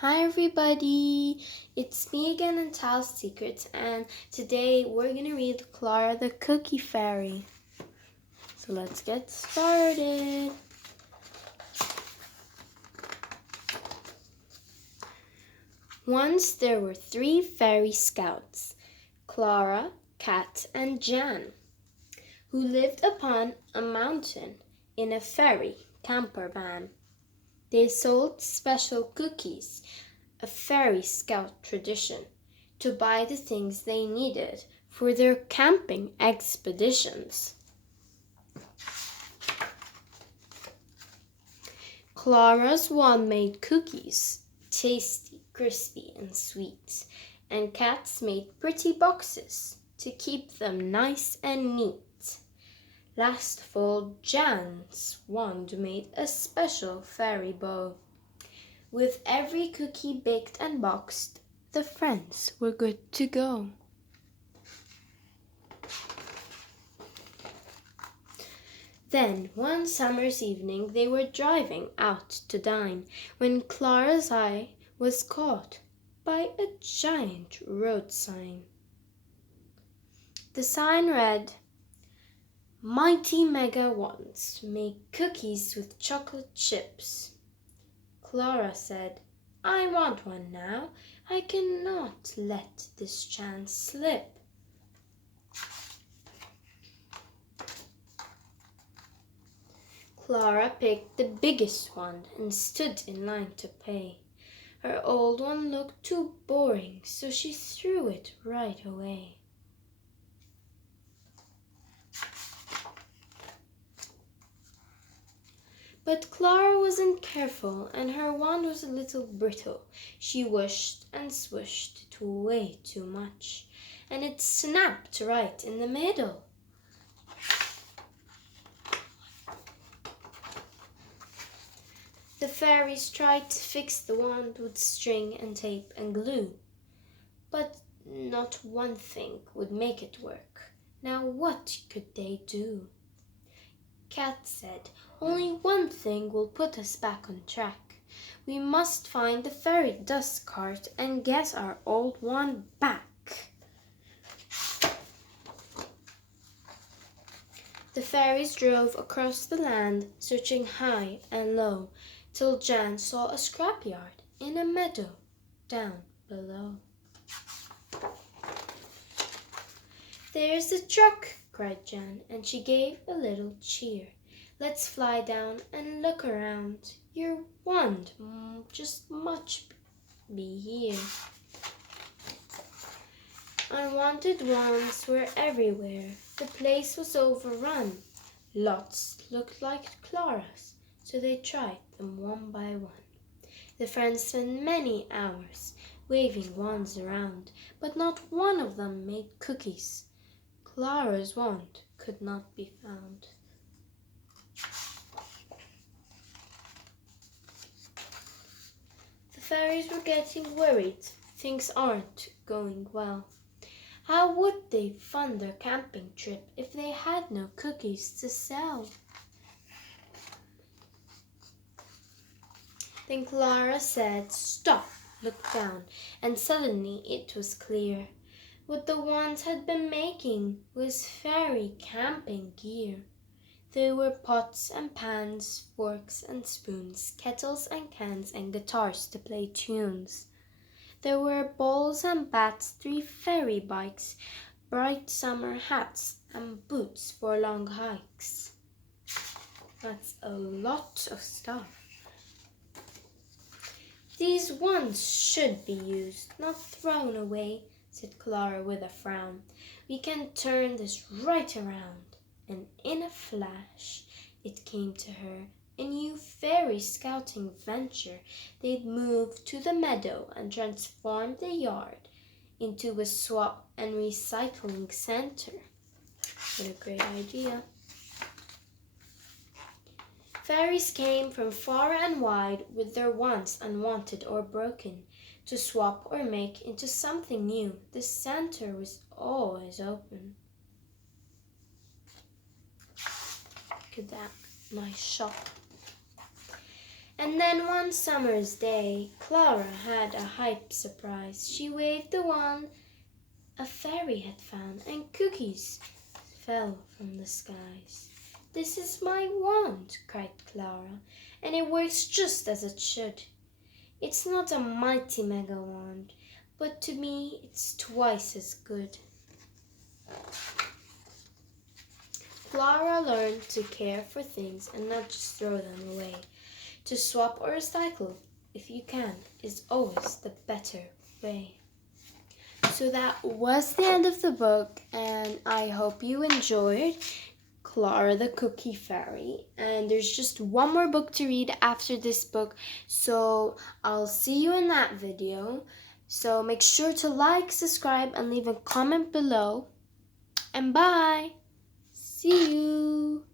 Hi everybody, it's me again in Tal's Secrets, and today we're gonna read Clara the Cookie Fairy. So let's get started. Once there were 3 fairy scouts, Clara, Cat, and Jan, who lived upon a mountain in a fairy camper van. They sold special cookies, a fairy scout tradition, to buy the things they needed for their camping expeditions. Clara's wand made cookies, tasty, crispy, and sweet, and Cat's made pretty boxes to keep them nice and neat. Last of all, Jan's wand made a special fairy bow. With every cookie baked and boxed, the friends were good to go. Then, one summer's evening, they were driving out to dine when Clara's eye was caught by a giant road sign. The sign read, "Mighty Mega Wands make cookies with chocolate chips." Clara said, "I want one now. I cannot let this chance slip." Clara picked the biggest wand and stood in line to pay. Her old one looked too boring, so she threw it right away. But Clara wasn't careful, and her wand was a little brittle. She whooshed and swooshed it way too much, and it snapped right in the middle. The fairies tried to fix the wand with string and tape and glue, but not one thing would make it work. Now what could they do? Cat said, "Only one thing will put us back on track. We must find the fairy dust cart and get our old wand back." The fairies drove across the land, searching high and low, till Jan saw a scrapyard in a meadow down below. "There's the truck," cried Jan, and she gave a little cheer. "Let's fly down and look around. Your wand just must be here." Unwanted wands were everywhere. The place was overrun. Lots looked like Clara's, so they tried them one by one. The friends spent many hours waving wands around, but not one of them made cookies. Clara's wand could not be found. The fairies were getting worried. Things aren't going well. How would they fund their camping trip if they had no cookies to sell? Then Clara said, "Stop, look down," and suddenly it was clear. What the wands had been making was fairy camping gear. There were pots and pans, forks and spoons, kettles and cans, and guitars to play tunes. There were bowls and bats, 3 fairy bikes, bright summer hats, and boots for long hikes. That's a lot of stuff. "These wands should be used, not thrown away," said Clara with a frown. "We can turn this right around." And in a flash it came to her, a new fairy scouting venture. They'd moved to the meadow and transformed the yard into a swap and recycling center. What a great idea. Fairies came from far and wide with their wands unwanted or broken, to swap or make into something new. The center was always open. Look at that nice shop. And then one summer's day, Clara had a hype surprise. She waved the wand a fairy had found, and cookies fell from the skies. "This is my wand," cried Clara, "and it works just as it should. It's not a mighty mega wand, but to me it's twice as good." Clara learned to care for things and not just throw them away. To swap or recycle, if you can, is always the better way. So that was the end of the book, and I hope you enjoyed Clara the Cookie Fairy. And there's just one more book to read after this book, so I'll see you in that video. So make sure to like, subscribe, and leave a comment below. And bye! See you!